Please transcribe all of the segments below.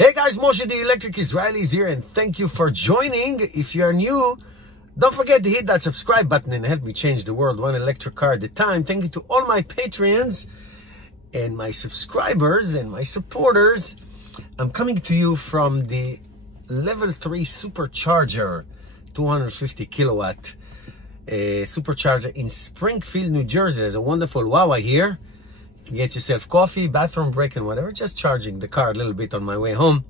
Hey guys, Moshe the Electric Israeli is here, and thank you for joining. If you're new, don't forget to hit that subscribe button and help me change the world one electric car at a time. Thank you to all my Patreons and my subscribers and my supporters. I'm coming to you from the level 3 supercharger, 250 kilowatt supercharger in Springfield, New Jersey. There's a wonderful Wawa here. You can get yourself coffee, bathroom break, and whatever. Just charging the car a little bit on my way home.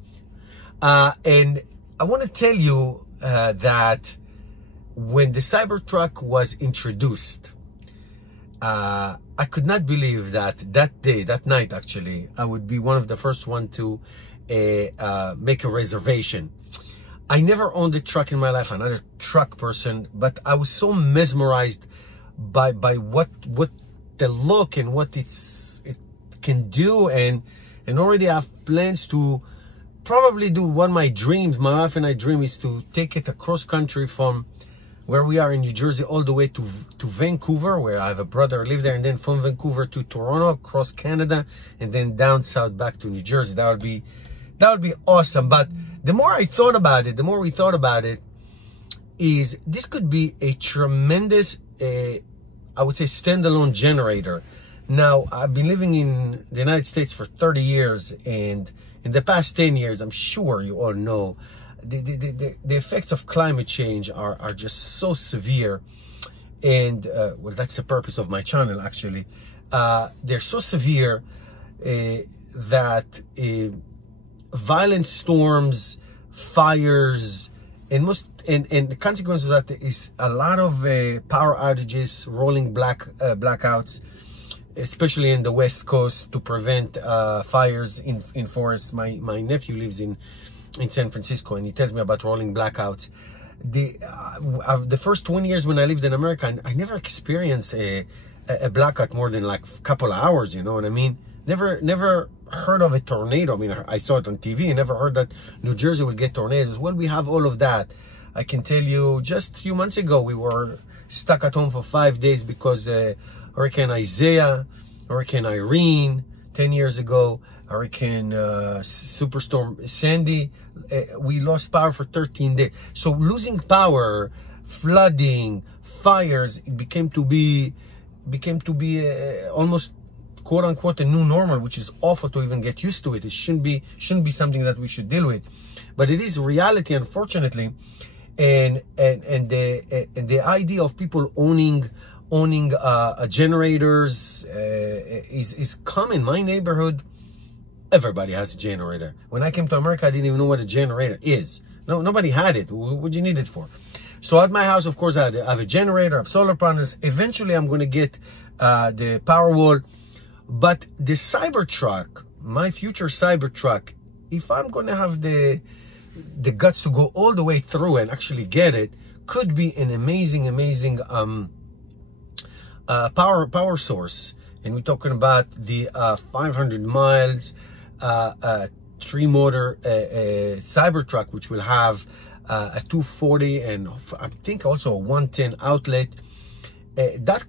And I want to tell you that when the Cybertruck was introduced, I could not believe that that night actually, I would be one of the first one to make a reservation. I never owned a truck in my life. I'm not a truck person, but I was so mesmerized by what the look and what it can do, and already I have plans to probably do one of my dreams. My wife and I dream is to take it across country from where we are in New Jersey all the way to Vancouver, where I have a brother who lives there, and then from Vancouver to Toronto, across Canada, and then down south back to New Jersey. That would be awesome. But the more I thought about it, the more we thought about it, is this could be a tremendous, I would say, standalone generator. Now, I've been living in the United States for 30 years, and in the past 10 years, I'm sure you all know, the effects of climate change are just so severe. And, well, that's the purpose of my channel, actually. They're so severe that violent storms, fires, and the consequence of that is a lot of power outages, rolling blackouts, especially in the West Coast, to prevent fires in forests. My nephew lives in San Francisco, and he tells me about rolling blackouts. The first 20 years when I lived in America, I never experienced a blackout more than like a couple of hours, you know what I mean? Never heard of a tornado. I mean, I saw it on TV. I never heard that New Jersey would get tornadoes. Well, we have all of that. I can tell you, just a few months ago, we were stuck at home for 5 days because Hurricane Isaiah, Hurricane Irene 10 years ago, Hurricane Superstorm Sandy. We lost power for 13 days. So losing power, flooding, fires, it became to be almost quote unquote a new normal, which is awful to even get used to it. It shouldn't be something that we should deal with, but it is reality, unfortunately. And the idea of people owning generators is common. My neighborhood, everybody has a generator. When I came to America, I didn't even know what a generator is. No, nobody had it. What do you need it for? So at my house, of course, I have a generator, I have solar panels. Eventually, I'm going to get the Powerwall. But the Cybertruck, my future Cybertruck, if I'm going to have the guts to go all the way through and actually get it, could be an amazing power source. And we're talking about the 500 miles 3-motor Cybertruck, which will have a 240 and I think also a 110 outlet. That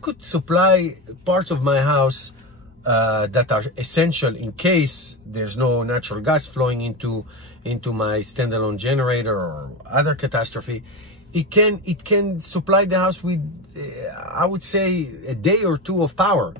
could supply parts of my house that are essential in case there's no natural gas flowing into my standalone generator or other catastrophe. It can supply the house with I would say a day or two of power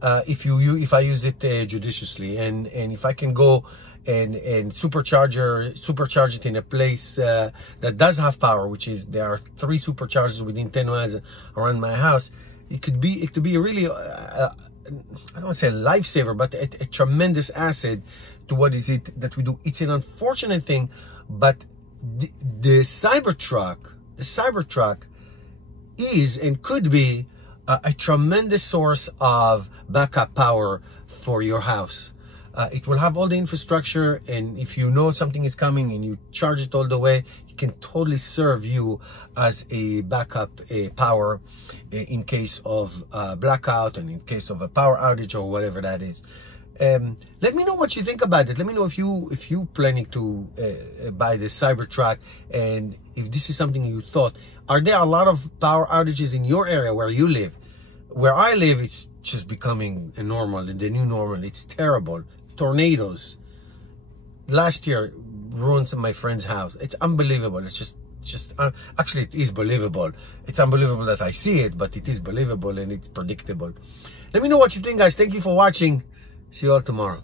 if I use it judiciously, and if I can go and supercharge it in a place that does have power, which is there are 3 superchargers within 10 miles around my house. It could be really I don't want to say a lifesaver, but a tremendous asset to what is it that we do. It's an unfortunate thing, but the Cybertruck is and could be a tremendous source of backup power for your house. It will have all the infrastructure, and if you know something is coming and you charge it all the way, it can totally serve you as a backup power in case of blackout and in case of a power outage or whatever that is. Let me know what you think about it. Let me know if you planning to buy the Cybertruck, and if this is something you thought. Are there a lot of power outages in your area where you live? Where I live, it's just becoming a normal, the new normal. It's terrible. Tornadoes, last year ruined my friend's house. It's unbelievable. It's just actually, it is believable. It's unbelievable that I see it, but it is believable and it's predictable. Let me know what you think, guys. Thank you for watching. See you all tomorrow.